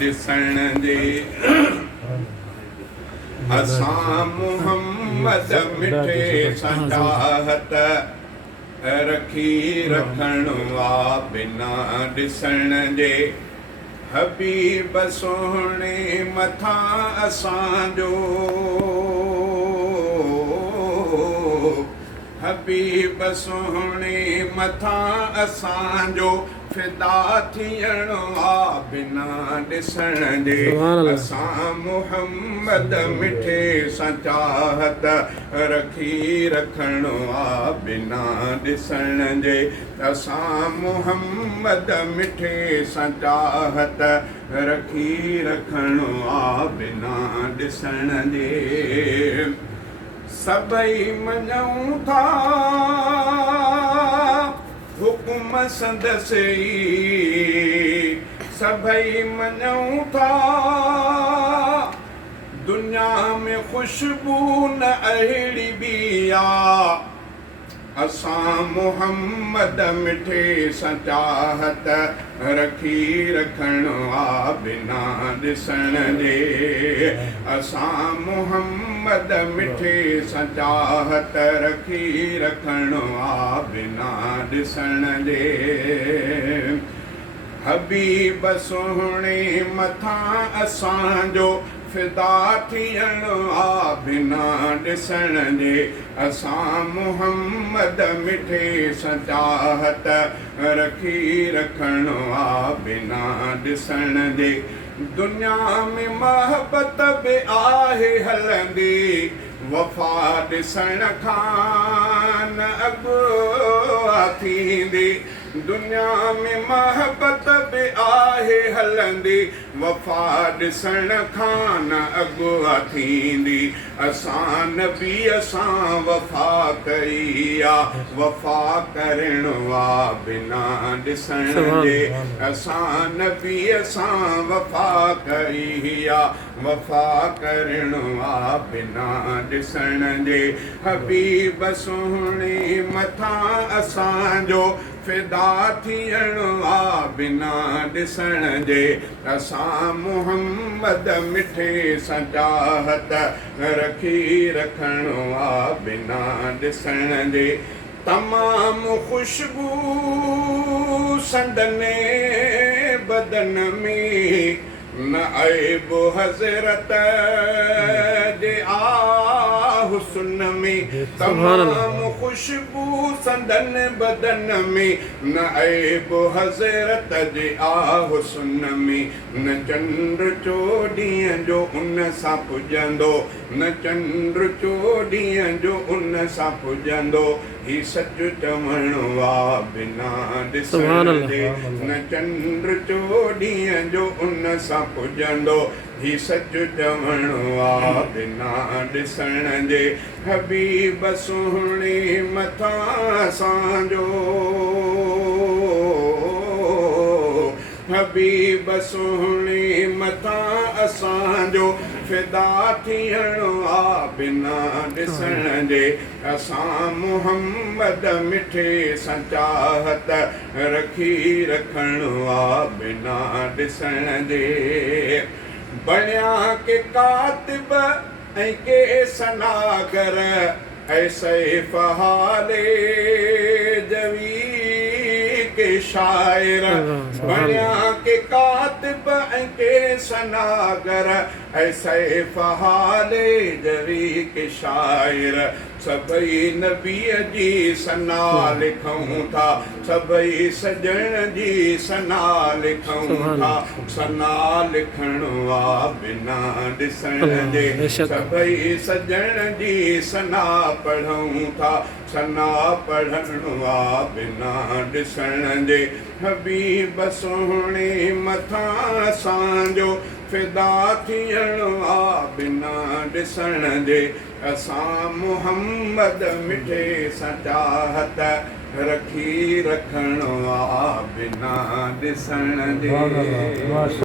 ॾिसण जे असां मुहम्मद मिठे सां चाहत रखी रखणो आ बिना ॾिसण जे हबीब सोहणे मथां असांजो हबीब सोहणे मथां असांजो फिदा थियणो आ बिना ॾिसण जे असां मुहम्मद मिठे सां चाहत रखी रखणो आ बिना ॾिसण जे असां मुहम्मद मिठे सां चाहत रखी रखणो आ बिना ॾिसण जे सभई मञूं था हुकुम संदसि सभई मञूं था दुनिया में खुशबू न अहिड़ी बि आहे असां मुहम्मद मिठे सां चाहत रखी रखणो आ बिना ॾिसण जे असां मुहम्मद मिठे सां चाहत रखी रखणो आ बिना ॾिसण जे हबीब सोहणे मथां असांजो फिदा थियणो आ बिना ॾिसण जे असां मुहम्मद मिठे सां चाहत रखी रखणो आ बिना ॾिसण जे दुनिया में मोहबत बि आहे हलंदी वफ़ा ॾिसण खां न अॻुवा थींदी दुनिया में मोहबत बि आहे हलंदी वफ़ा ॾिसण खां न अॻुवा थींदी असां नबीअ सां वफ़ा कई आहे वफ़ा करणो आहे बिना ॾिसण जे असां नबीअ सां वफ़ा कई आहे वफ़ा करणो आहे बिना ॾिसण जे हबीब सोहणे मथां असांजो फिदा थियणो आहे बिना ॾिसण जे असां मुहम्मद मिठे सां चाहत रखी रखणो आहे बिना ॾिसण जे तमामु खुशबू संदने बदन में न ऐब हज़रत जे हुस्न में तमामु खुशबू संदन बदन में न ऐब हज़रत जे हुस्न में न चंद्र चोॾींहं जो उन सां पुॼंदो न चंद्र चोॾींहं जो उन सां पुॼंदो ही सच चवणो आहे बिना ॾिसण जे न चंद्र चोॾींहं जो उन सां पुॼंदो ही सच चवणो आहे बिना ॾिसण जे हबीब सोहणे मथां असांजो हबीब सोहणे मथां असांजो फिदा थियणो आहे बिना ॾिसण जे असां मुहम्मद मिठे सां चाहत रखी रखणो आहे बिना ॾिसण जे बणिया के कातिब ऐं के सनागर ऐसे फहाले जवी के शायर बणिया के कातिब ऐं के सनागर ऐसे फहाले जवी के शायर सभई नबीअ जी सना लिखूं था सभई सजण जी सना लिखूं था सना लिखणो आहे बिना ॾिसण जे सभई सजण जी सना पढ़ूं था सना पढ़णो आहे बिना ॾिसण जे हबीब सोहणे मथां असांजो फिदा थियणो आहे बिना ॾिसण जे असां मुहम्मद मिठे सां चाहत रखी रखणो आहे बिना ॾिसण जे